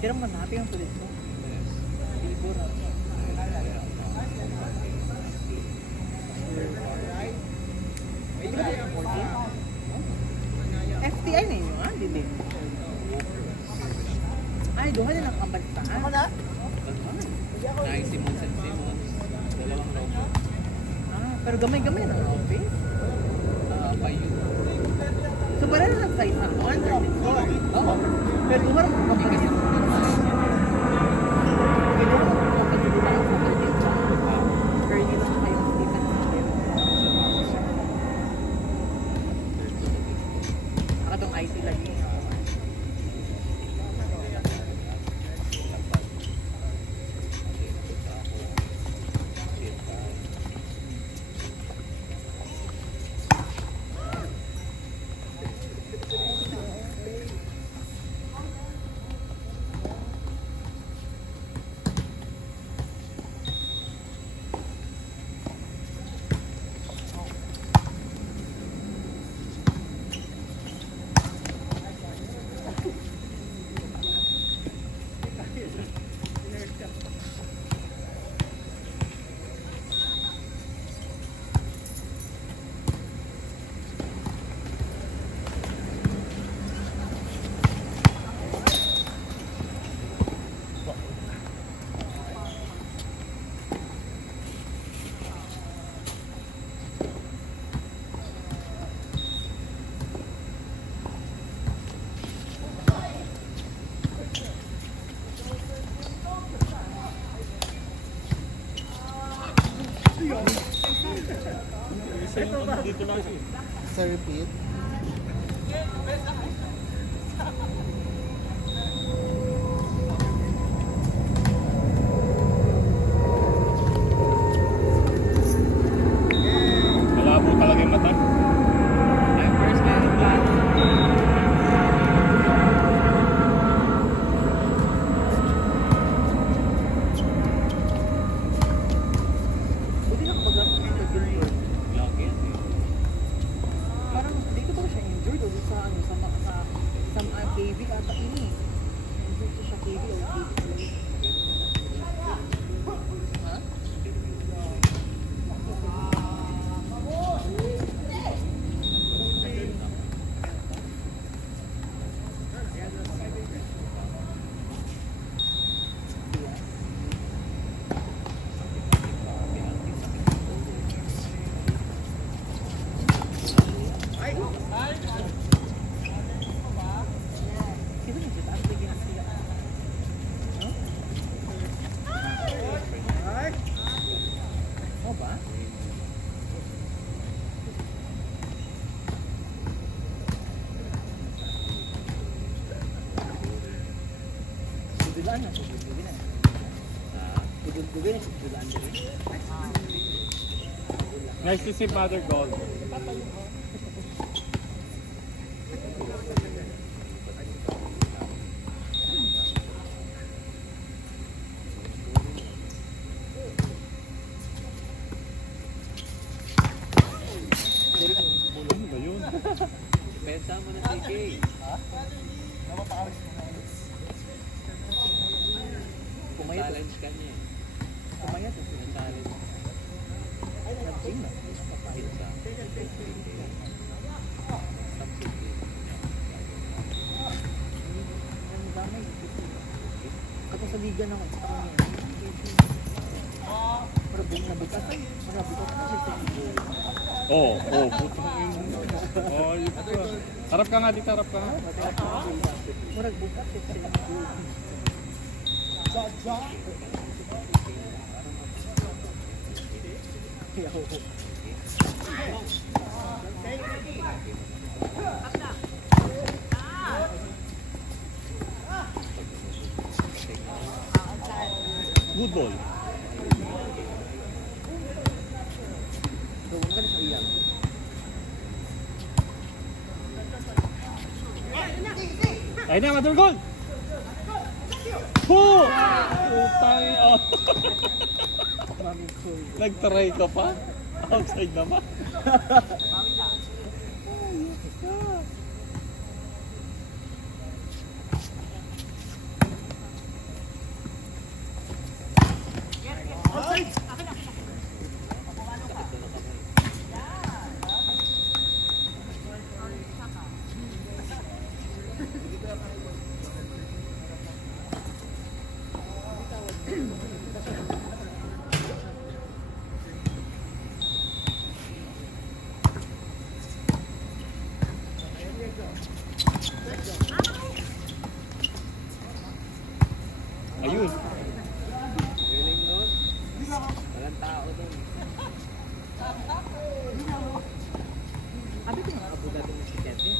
Kira mo natin ang tulis mo. Libur. FTI na yun, ha? Dili. Ay, duha na nakabalitaan. Ako na? Simons and Simons. Dalawang logo. Pero gamay-gamay ng office. Payo. So, para na nag-size na 134. Oo. Pero umarap ko kapag isa. Pero umarap ko kapag isa. Pero hindi lang kayo hindi pa natin. Nakatong IC lagi. Sa repeat. Malabo talaga yung mata. First man in class. Buti na kapag ako ng Gilbert. Lagi yan eh. Parang dito ba siya injured o sa ano sa KB ata ini. Injured siya KB o KB. Ha? Sino na dito? Ano bigyan sila? No? Ay! Mo ba? Sudulaan na, sudulaan na. Sudulaan na, sudulaan na rin. Nice to see Mother Gold. Ano ba yun? Pensa mo na CK. Pumayat. Challenge ka niya. Pumayat. Challenge. Nag-gym na. Pensa. Ang damay. Kapag sa liga na ako, marabong nabukas ay. Marabong kasi sa liga. Oo, putang ina. Oh, yun pa. Harap ka nga dito, harap ka nga. Murag bukas sa liga. Good ball. Gawin ka na sa iyan. Ay na, Mother Gold! Ho! Putang ina. Mami cool. Nag-try ka pa? Outside naman. Ayun. Galing nun. Walang tao dun. Abi ko nga. Abu dati mo si Kevin.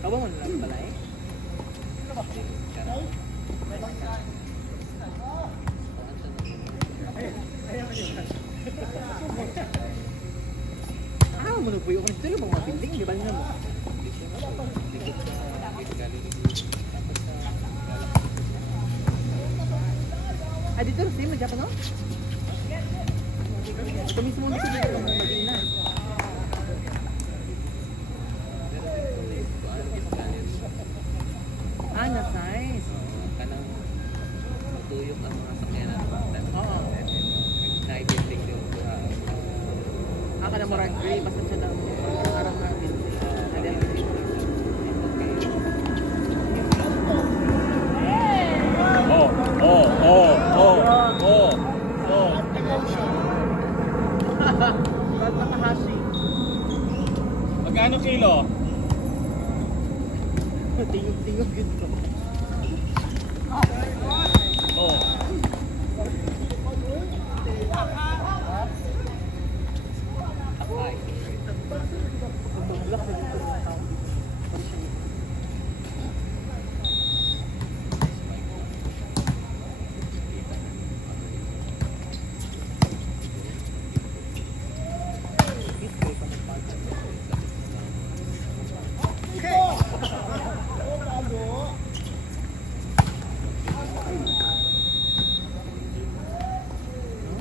Kawa mo na lang pala eh. Ah, manupuyo ko nito lang mga building, di ba nila mo? Ah, dito rin, same, Japan, no? Ito mismo na sila ng Medina. Ah, na-size. Kanang matuyok ang mga sakyanan. Oo. Naibibig yung Aka na mo rag gray, basta siya lang arang na building. And then, Oh, oh, oh, oh, oh, oh. Ba't nakahashi? Magkano kilo? Tingog-tingog yun ko. Oh. akay. Bumaglak na dito ng tao.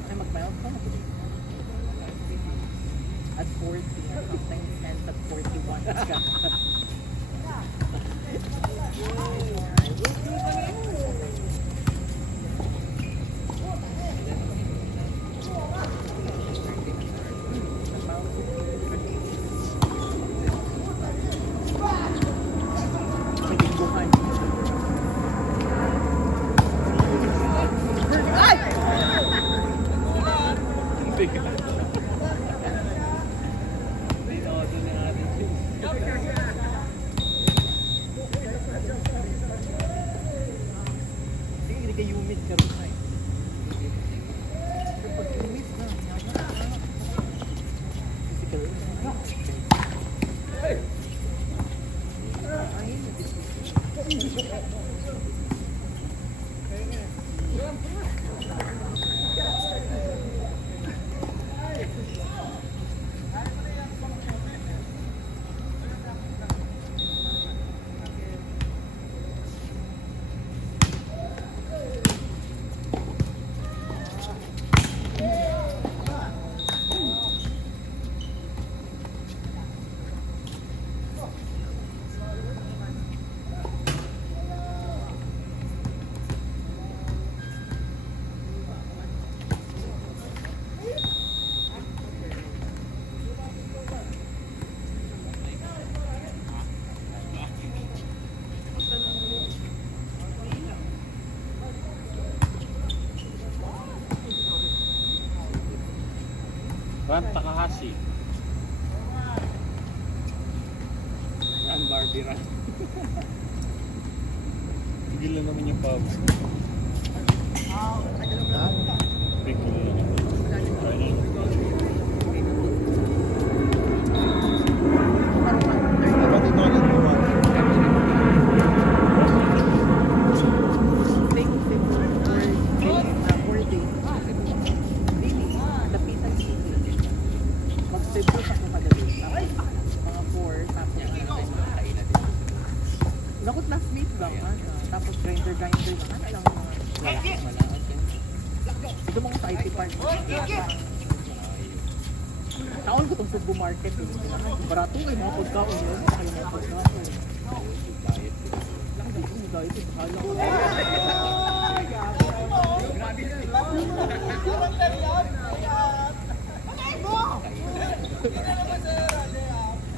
Ay, mag-mount ka na. At 40, sometimes ends at 41. Nagingguhan. Ay! Dinodo na natin siya. Sige, hindi ka humid ka rin ay. Pero pag humid na, physical. Ay, Brand Takahashi. Run Barbie run. Tigil na naman yung pubs. IT Park. Taon ko itong Cebu Market. Barato kayo mga pagkaon yun. Kayo mga pagkaon. Lang dito mo dahil ito. Bahala ko.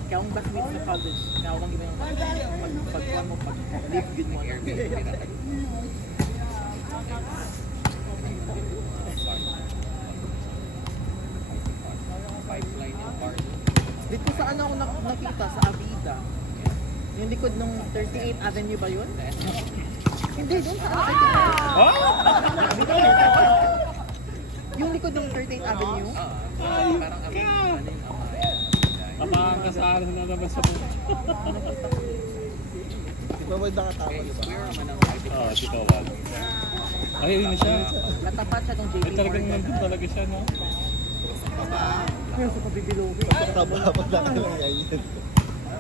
Kaya akong classmate sa college. Kaya akong iba yung pagkuhan mo, pag-live good mo. Pipeline and park. Dito saan ako nakita sa Avida? Yung likod ng 38th Avenue ba yun? Hindi, doon sa yung likod ng 38th Avenue? Parang ano yung amaya. Napakakasahan na naman sa buhay. Di ba may nakatawa, di ba? Square naman ang IT Oo, Park. si Kawal. Ay, yun na siya. Natapat siya ng JP Ay, talagang Morgan. nandun talaga siya, no? Kaya sa pabibilogi. Kapag lang yan.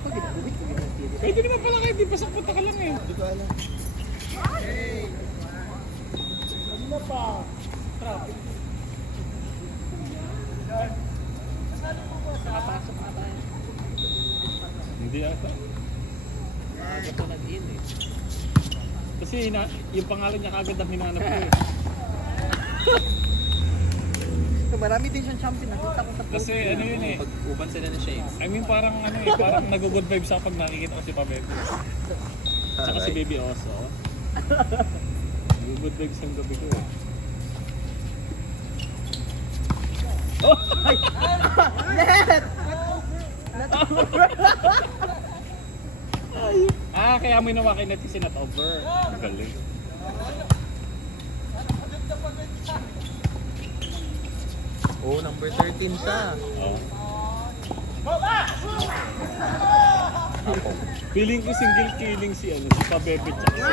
Pag ginagubit ko ginagubit. Eh, di naman pala kayo, di ba sa punta ka lang eh. Hindi ko alam. Nakapasok na tayo. Hindi ata. Ito nag-in eh. Kasi yung pangalan niya kagad ang hinanap ko eh. So marami din siyang champion. Nakita ko sa post. Kasi ano yun eh. Pag-uban sila ng Shades. I mean parang ano eh, parang nag-good vibes ako pag nakikita ko si Pabebe. Tsaka si Baby Oso. Nag-good vibes ang gabi ko eh. Net! Ah, kaya mo inawakin natin si Not Over. Galing. Oh, number 13 siya. Oh. Feeling ko single killing si ano, si Pabebe tsaka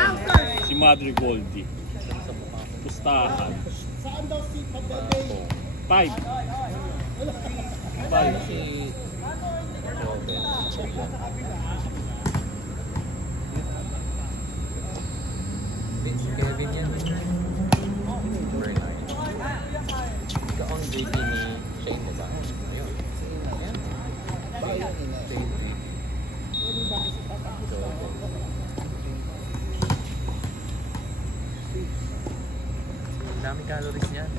si Mother Goldie. Sa mukha ko. Pustahan. Oh. 5. Paano si Robin? Hindi, si Kevin yan. Number 9. Ikaw ang JP ni Shane, diba? Ayun. Ayan. Baby. Dami calories niyan.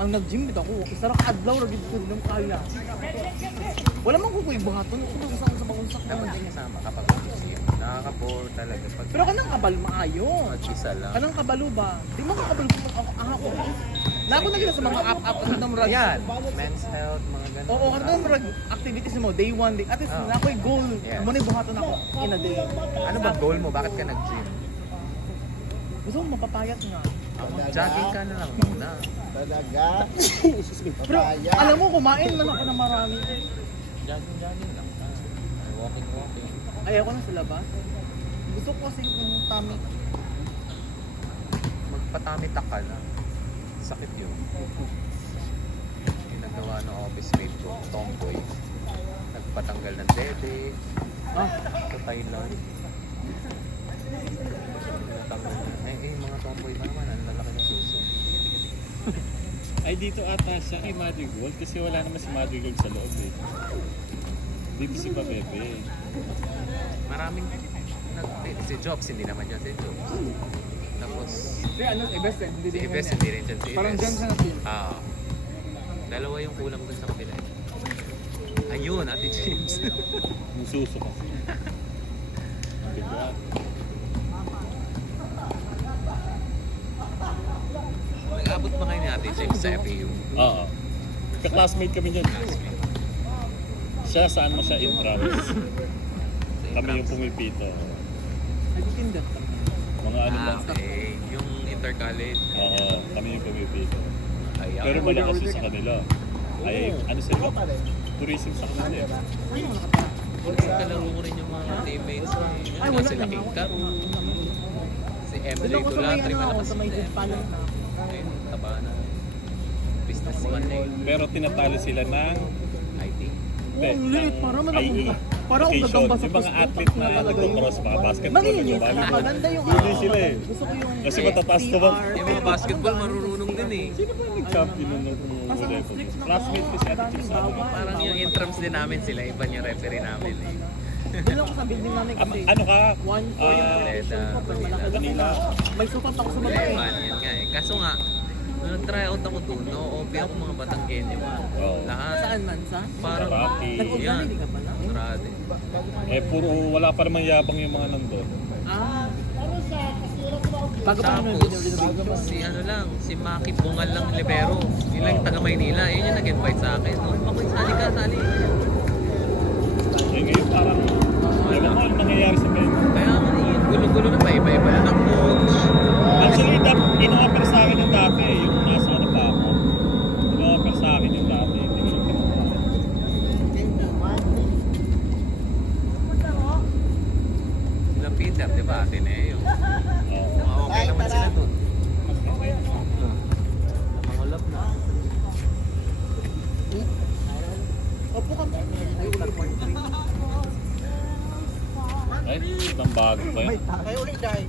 Ang nag-gym din ako. Isa ra ka-adlaw ra gid ko ng kaya. Wala man ko kuy buhaton. Kung sa magunsak Dapat na. din kasama kapag museum. Nakaka-bore talaga pag Pero kanang kabal maayo. mag-isa lang. Kanang kabalo ba? Di mo kakabalo kung ako. Na ako nagila sa mga app sa namrag. Ayan, men's health, mga ganun. Oo, kanang namrag activities mo day one day. At least na ako'y goal. Yeah. Mo ni buhaton ako in a day. Ano ba goal mo? Bakit ka nag-gym? Gusto ko mapapayat nga. Jogging ka na lang muna. Talaga. Pero Papaya. alam mo, kumain man ako ng marami. Jogging lang. Walking. Ayaw ko na sa labas. Gusto ko kasi yung tummy. Magpatamita ka na. Sakit yun. Ginagawa ng office mate ko, tomboy. Nagpatanggal ng dede. Sa Thailand. Natanggal. Mga tomboy na naman. Ang lalaki ng suso. Ay dito ata siya kay Madrigal kasi wala naman si Madrigal sa loob eh. Dito si Pabebe. Maraming si Jobs, hindi naman yan si Jobs. Tapos Hindi, ano, i-best eh. si Ives, hindi rin dyan si Ives. Parang dyan sa natin. Dalawa yung kulang dun sa kabila. Ayun, Ate James. Yung suso kasi. Ang bigat. Nag-abot ba kayo ni Ate James sa FAU? Oo. Ka-classmate kami dyan. Siya, saan mo siya in-trams? Kami yung pumipito. Nagtitinda. Mga ano lang. Okay. Yung inter-college. Oo, kami yung pumipito. Ayan. Pero malakas yun sa kanila. Ay, ano sila? Tourism sa kanila eh. Kalaro ko rin yung mga teammates ko. Ay, Yan wala sila na. King Caro. Si MJ Doon ako sa may Dulatri, ano, malakas sa may din. Palang na. Ayun, taba na. Businessman na yun. Pero tinatalo sila ng IT. Oo, ang liit. Para man ako. IE. Parang ang location. gagamba sa Yung mga post, athlete na talaga nagtuturo yun. sa mga basketball. Malinis. volleyball. Maganda yung Hindi sila eh. Gusto ko yung Kasi matataas naman. CR. Yung mga basketball marunong din eh. Sino ba yung nag-champion nung Mas ang level? strict na Classmate ko si Ate daming Chris. bawal. Parang yung intrams din namin sila, iba yung referee namin eh. Doon lang ako sa building namin kasi Ano ka? 1-4 yung position ko, pero malaki na Manila. May sukat ako sa babae. Man, yan nga eh. Kaso nga, nung nag-try out ako doon, no-OB ako mga Batanggenyo. Oo. Lahat. Saan man sa? Parang, Karate. Nag-ugan, hindi ka pala? Karate. Eh, puro wala pa namang yabang yung mga nandun. Ah. Bago pa nung Tapos, si ano lang, si Maki Bungal lang libero. Yun lang yung taga Maynila. Yun yung nag-invite sa akin. No? Ako, sali ka, sali. Eh, ngayon parang, ewan ko ano nangyayari sa ganyan. Kaya nga, yun, gulo-gulo na pa. Iba-iba na ng coach. Actually, in-offer sa akin yung dati, yung nasa ano pa ako. In-offer sa akin yung dati. Hindi ko lang pinapala. Sila Peter, di ba? Ateneo. Oo. Okay naman sila doon. Mangulap na. Opo ka. Ay, wala po. Ay, ibang bago pa yun. Kayo ulit dahil.